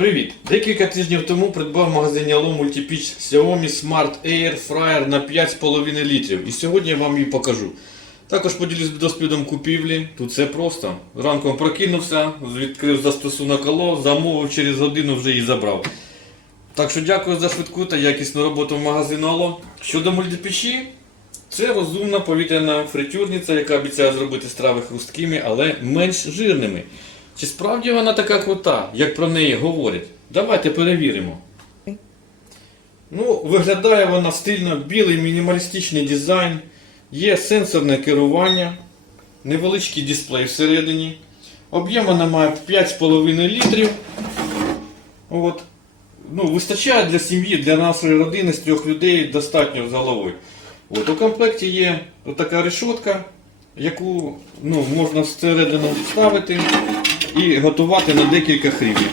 Привіт! Декілька тижнів тому придбав магазині Allo Multipitch Xiaomi Smart Air Fryer на 5,5 літрів. І сьогодні я вам її покажу. Також поділюсь досвідом купівлі. Тут все просто. Ранком прокинувся, відкрив застосунок Allo, замовив через годину вже її забрав. Так що дякую за швидку та якісну роботу в магазину Allo. Щодо мультипічі, це розумна повітряна фритюрниця, яка обіцяє зробити страви хрусткими, але менш жирними. Чи справді вона така крута, як про неї говорять? Давайте перевіримо. Ну, виглядає вона стильно, білий мінімалістичний дизайн, є сенсорне керування, невеличкий дисплей всередині. Об'єм вона має 5,5 літрів. От. Ну, вистачає для сім'ї, для нашої родини з трьох людей достатньо з головою. От, у комплекті є така решетка, яку ну, можна всередину вставити і готувати на декілька рівнів.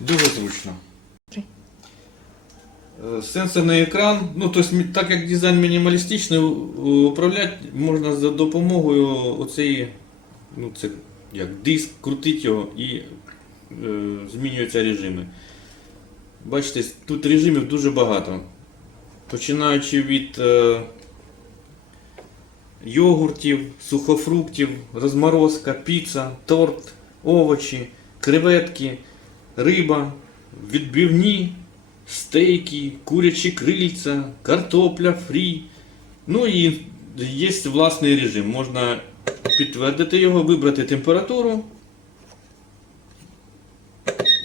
Дуже зручно. Е, Сенсорний екран, ну тобто, так як дизайн мінімалістичний, управляти можна за допомогою оцеї, ну це як диск, крутити його і е, змінюються режими. Бачите, тут режимів дуже багато. Починаючи від е, йогуртів, сухофруктів, розморозка, піца, торт, овочі, креветки, риба, відбивні, стейки, курячі крильця, картопля, фрі. Ну і є власний режим. Можна підтвердити його, вибрати температуру,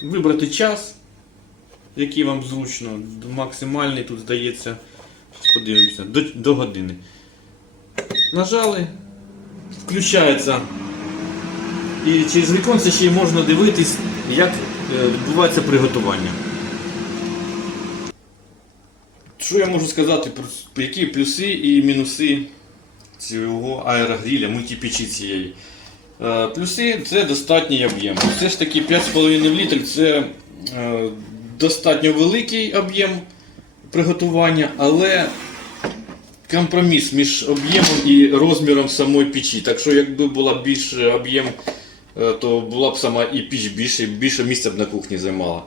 вибрати час, який вам зручно. Максимальний тут здається. Подивимося, до, до години. Нажали, включається. І через віконце ще й можна дивитись, як е, відбувається приготування. Що я можу сказати про які плюси і мінуси цього аерогріля, мультипечі цієї? Е, Плюси це достатній об'єм. Все ж таки 5,5 літрів це е, достатньо великий об'єм приготування, але компроміс між об'ємом і розміром самої печі. Так що якби була більше об'єм, е, то була б сама і піч більше, більше місця б на кухні займала.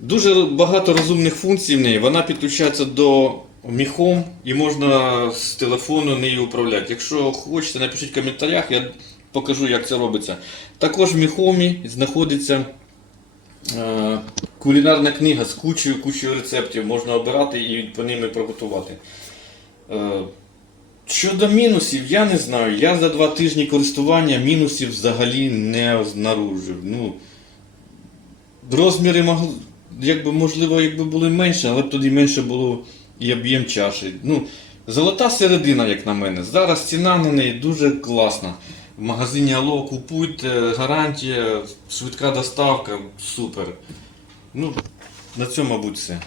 Дуже багато розумних функцій в неї. Вона підключається до міхом і можна з телефону нею управляти. Якщо хочете, напишіть в коментарях, я покажу, як це робиться. Також в міхомі знаходиться е, кулінарна книга з кучою, кучою рецептів. Можна обирати і по ними приготувати. Е, Щодо мінусів, я не знаю. Я за два тижні користування мінусів взагалі не обнаружив. Ну, розміри могли, якби, можливо, якби були менше, але б тоді менше було і об'єм чаші. Ну, золота середина, як на мене. Зараз ціна на неї дуже класна. В магазині Алло купуйте, гарантія, швидка доставка, супер. Ну, на цьому, мабуть, все.